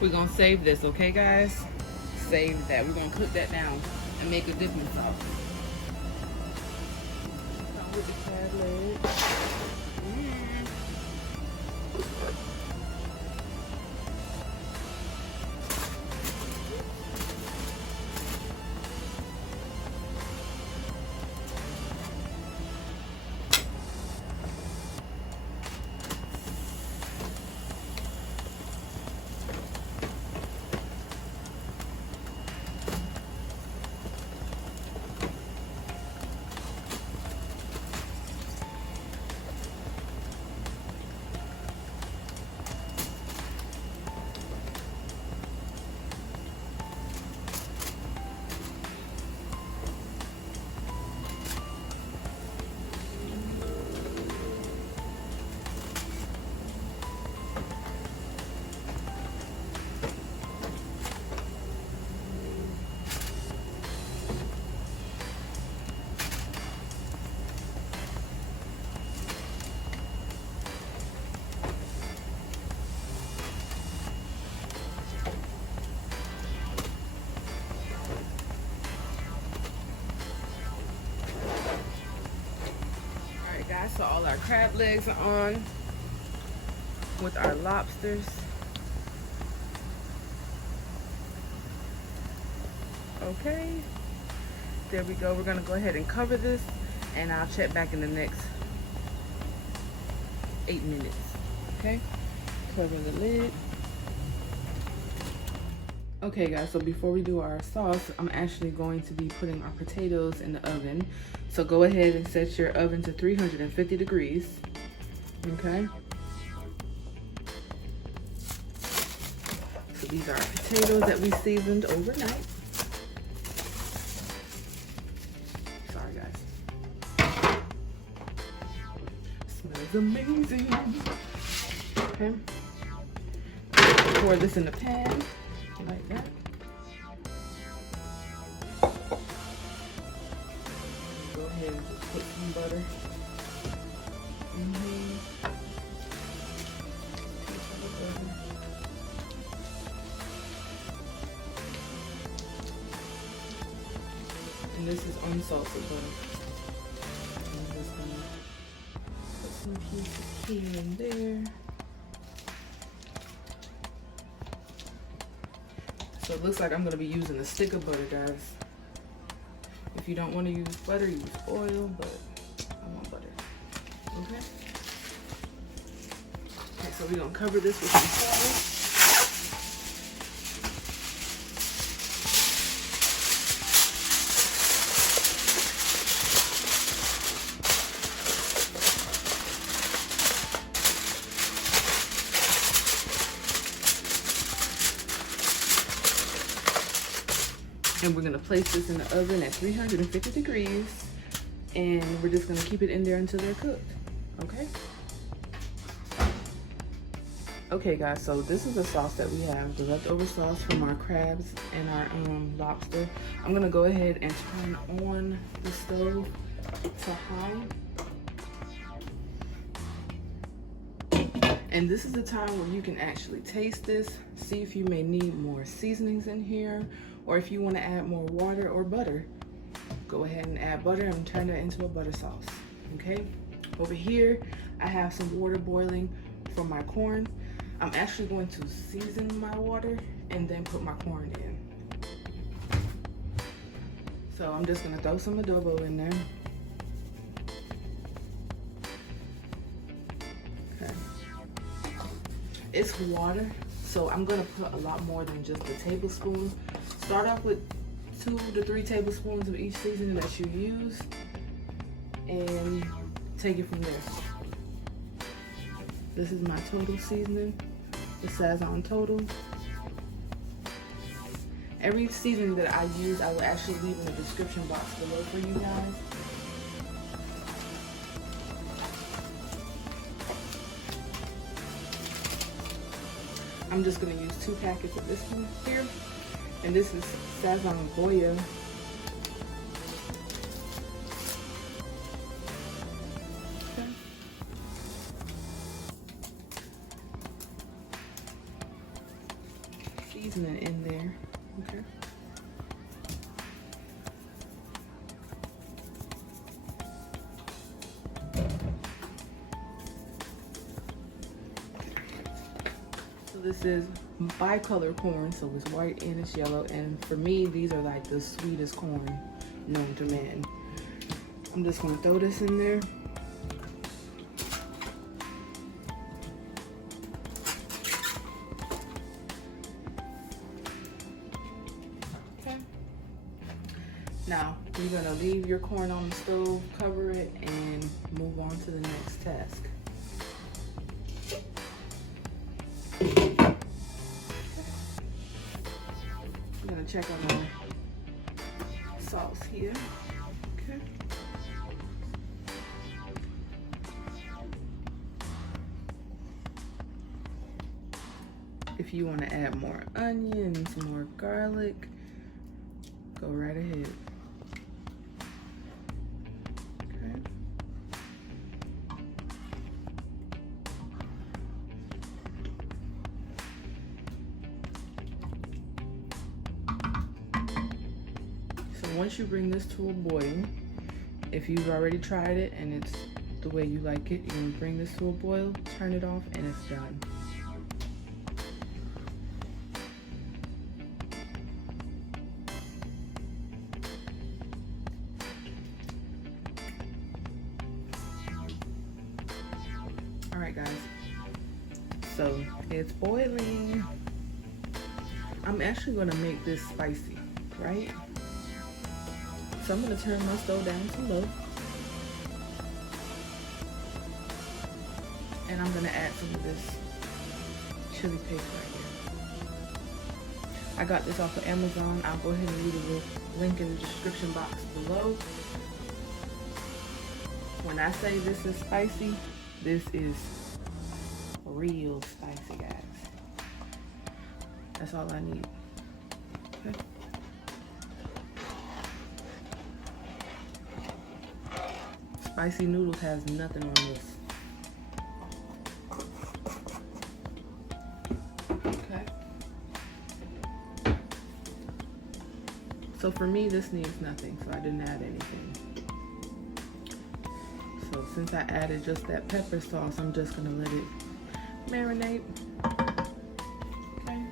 We're gonna save this, okay guys? Save that. We're gonna cook that down and make a dipping sauce. Start with the crab leg. Guys, so all our crab legs are on with our lobsters. Okay, there we go. We're gonna go ahead and cover this, and I'll check back in the next 8 minutes. Okay, cover the lid. Okay guys, so before we do our sauce, I'm actually going to be putting our potatoes in the oven. So go ahead and set your oven to 350 degrees, okay? So these are our potatoes that we seasoned overnight. Sorry guys. Smells amazing. Okay. Pour this in the pan. Like that. Go ahead and just put some butter in here. And this is unsalted butter. I'm just gonna put some pieces here and there. So it looks like I'm gonna be using a stick of butter, guys. If you don't want to use butter, use oil, but I want butter. Okay? Okay, so we're gonna cover this with some salt. And we're gonna place this in the oven at 350 degrees, and we're just gonna keep it in there until they're cooked, okay? Okay guys, so this is the sauce that we have, the leftover sauce from our crabs and our lobster. I'm gonna go ahead and turn on the stove to high. And this is the time where you can actually taste this, see if you may need more seasonings in here, or if you want to add more water or butter. Go ahead and add butter and turn that into a butter sauce, okay? Over here, I have some water boiling for my corn. I'm actually going to season my water and then put my corn in. So I'm just gonna throw some adobo in there. Okay. It's water, so I'm gonna put a lot more than just a tablespoon. Start off with 2 to 3 tablespoons of each seasoning that you use and take it from there. This is my total seasoning, the SEASONINGS total. Every seasoning that I use, I will actually leave in the description box below for you guys. I'm just gonna use 2 packets of this one here. And this is SEASONINGS Goya. Okay. this is bicolor corn, so it's white and it's yellow. And for me, these are like the sweetest corn known to man. I'm just gonna throw this in there. Okay. Now, you're gonna leave your corn on the stove, cover it, and move on to the next task. I'm gonna check on the sauce here. Okay. If you want to add more onions, more garlic, go right ahead. Okay. So once you bring this to a boil, if you've already tried it and it's the way you like it, you're gonna bring this to a boil, turn it off, and it's done. Alright guys, so it's boiling. I'm actually gonna make this spicy, right? So I'm gonna turn my stove down to low. And I'm gonna add some of this chili paste right here. I got this off of Amazon. I'll go ahead and leave a link in the description box below. When I say this is spicy, this is real spicy, guys. That's all I need. Okay. Spicy noodles has nothing on this. Okay. So for me, this needs nothing, so I didn't add anything. So since I added just that pepper sauce, I'm just gonna let it marinate. Okay.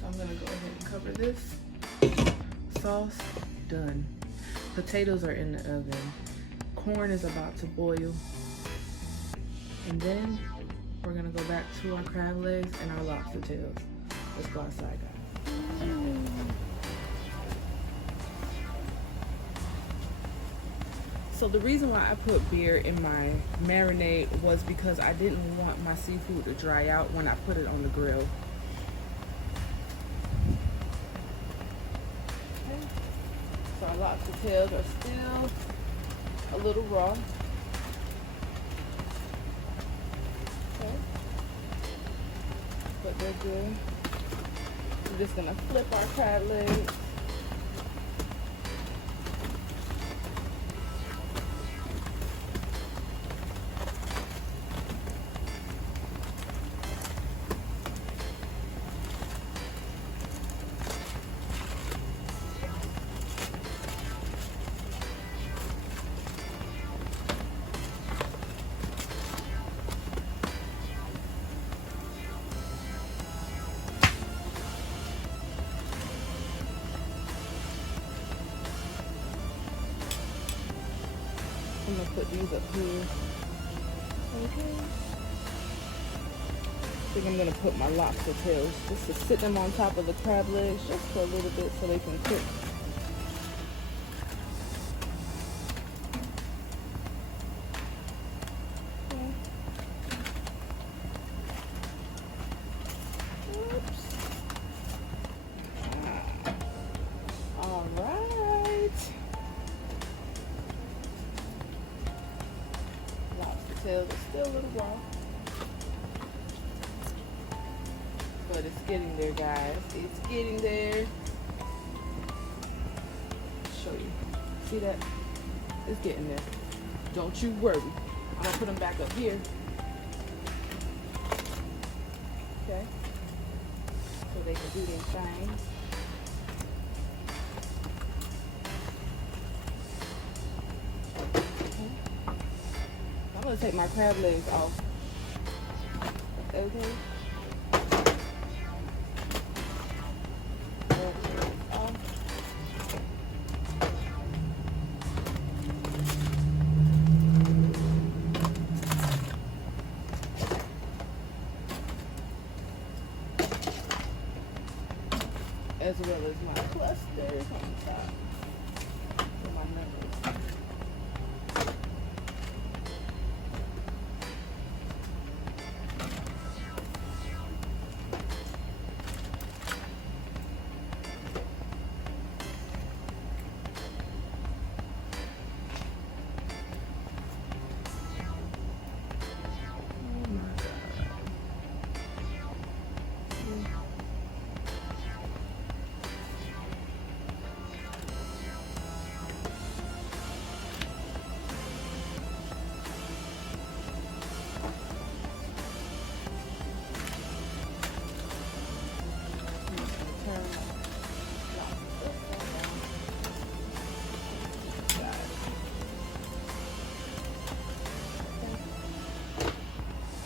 So I'm gonna go ahead and cover this. Sauce, done. Potatoes are in the oven. Corn is about to boil. And then we're gonna go back to our crab legs and our lobster tails. Let's go outside, guys. So the reason why I put beer in my marinade was because I didn't want my seafood to dry out when I put it on the grill. Okay. So our lobster tails are still a little raw. Okay. But they're good. We're just gonna flip our crab legs. I'm gonna put these up here. Okay. I think I'm gonna put my lobster tails just to sit them on top of the crab legs just for a little bit so they can cook. Okay. Oops. All right. Lobster tails are still a little raw. But it's getting there, guys. It's getting there. Show you. See that? It's getting there. Don't you worry. I'm gonna put them back up here. Okay. So they can do their thing. Okay. take my crab legs off. Okay. As well as my clusters on the top. And my nuggets.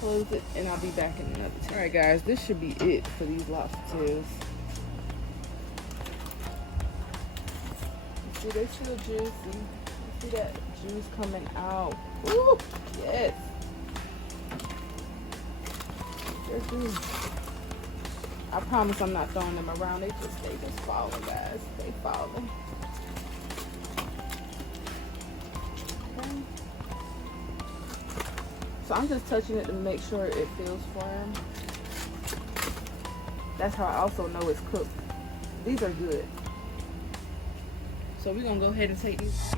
Close it and I'll be back in another time. Alright guys, this should be it for these lobster tails. You see, they're still juicy. You see that juice coming out. Ooh, yes. They're good. I promise I'm not throwing them around. They just falling, guys. They falling. Okay. So I'm just touching it to make sure it feels firm. That's how I also know it's cooked. These are good. So we're gonna go ahead and take these.